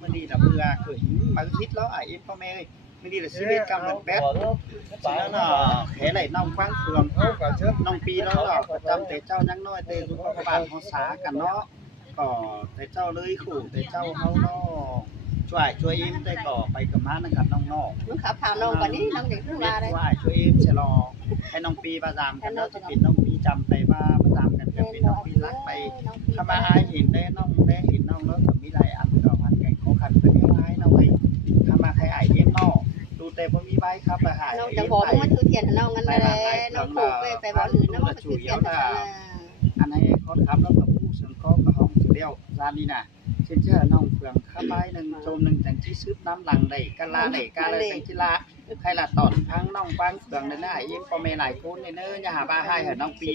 มื้อนี้ล่ะเบื่อเคยมาคิดแล้วai emพ่อแม่เอ้ยมื้อนี้ล่ะชีวิตกำมันแป๊ดฉะนั้นแค่ไหนน้องฟังเฟืองน้องปีแล้วล่ะประจำแต่เจ้ายังน้อยแต่สุขภาพเฮาสากันเนาะก็แต่เจ้าเลยขู่แต่เจ้าเฮาเนาะช่วยเอ็มได้ก็ไปกับมานะครับน้องๆ มึงขับผ่านน้องกว่านี้น้องเด็กขึ้นมาเลย ว่าช่วยชะลอให้น้องปีประจำกันแล้วจะเป็นน้องปีจำไปว่าประจำกันจะเป็นน้องปีรักไปถ้ามาอายเห็นได้น้องได้เห็นน้องแล้วก็มีหลายอันก็ผ่านแก่งขอขันเป็นยังไงน้องเอ้ยถ้ามาใครอายเอ็มนอดูแต่พอมีใบครับไปหาย น้องจะบอกมึงมาถือเทียนน้องกันเลยน้องผูกไปบอกหรือน้องมาถือเทียนนะ อันนี้คนครับแล้วก็ผู้สังเคราะห์ก็ห้องเดียวร้านนี้น่ะเช่นเชื่อน้องเฟืองข้าใบหนึ่งโจมหนึ่งจังที่ซื้อน้ำหลังได้กะลาได้กะเลยจังจิละใครละตอนทั้งน้องฟังเฟืองนั่นน่ะเอ็มพ่อแม่หลายคนเนี่ยเนอะอย่าหาบ้าให้เหรอน้องปี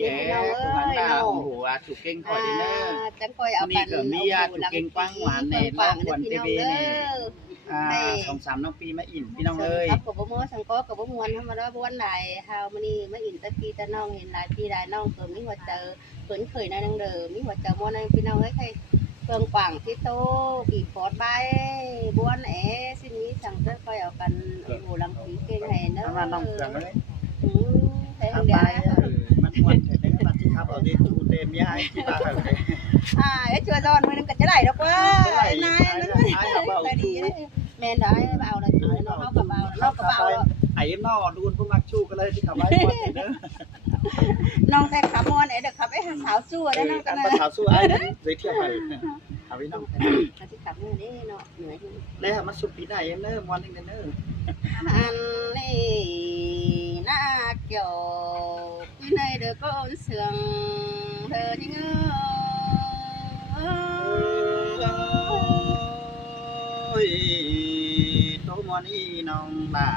ผู้หันตาโอ้โหถูกเก่งคอยเนอะ จังคอยเอา นี่เกิดมีถูกเก่งกว้างหวานในรอบวันเบบีนี่2-3น้องปีมาอิ่มพี่น้องเอ้ย ครับกับบ่มอสังก็กับบ่มวนธรรมดาบ่วันไหนเฮามื้อนี้มาอิ่มตะกี้ตะน้องเห็นหลายพี่หลายน้องเพิ่นมีหัวใจเพิ่นเคยนั่นเด้อมีหัวใจม่วนพี่น้องเอ้ยใครเพิ่งปังที่โตปีปอดใบบ้วนสิ่งนี้สั่งจะคอยเอากันโอ้โหลังผีเก่งให้เด้อ มาน้องเฟืองเลย ใส่ ข้า เดี ใบ ยว มันม่วนแต่ในบัดที่ครับเอาดิทูเตมีให้ที่บ้านเลย ไอ้ชัวร์ซ้อนมื้อนึงก็จะได้ดอกว่านายนั่นได้ดีแม่นได้เอาละจูน้องเฮากับเอาน้องกับเอา ไอ้นอดูนพวกมักชูกันเลยที่ขับไว้ก่อนเด้อ น้องแต่ขับมอนเด็กขับไอ้สาวสู้ได้น้องกัน สาวสู้ไอ้เลยเที่ยวไปเอาไว้น้อง อาที่ขับเนี่ยนี่เนาะเหนื่อย แล้วมาสุปีได้เนอมวันนึงเนอ อันนี้น่าเกี่ยวพี่ในเด็กก็เสื่องเธอที่เงยโตมอนี่น้องลา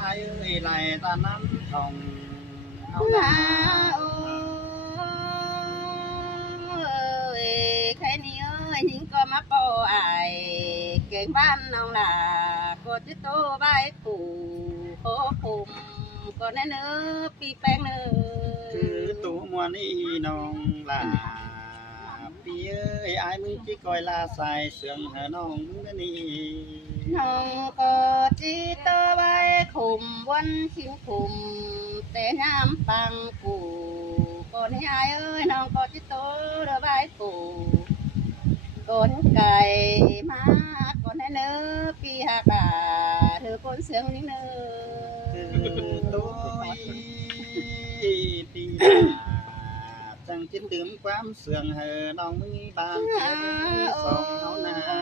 ไอ้เอ้ยไหลตาน้ำทองเอา ลา ลา โอ้ยใครนี่เอ้ยหิงก็มาปอไอเก่งบ้านน้องลาก็จะโตใบปู่โคคุมก็แน่เนื้อปีแป้งเนื้อ คือตัวมอนี่น้องลาปีเอ้ยไอ้มึงที่คอยลาใส่เสื่องหาน้องนี่ น้องก็จีตอใบขุมวันชิงขุมแต่ยามปังกูก่อนให้อายเอ้ยน้องก็จีโตเรือใบกูก่อนไก่มาก่อนให้เนื้อปีหากาเธอคนเสียงนิ่งเนื้ คือตัวปีจังจิตตื่มความเสื่องเหอน้องมึงบางสองเฮานา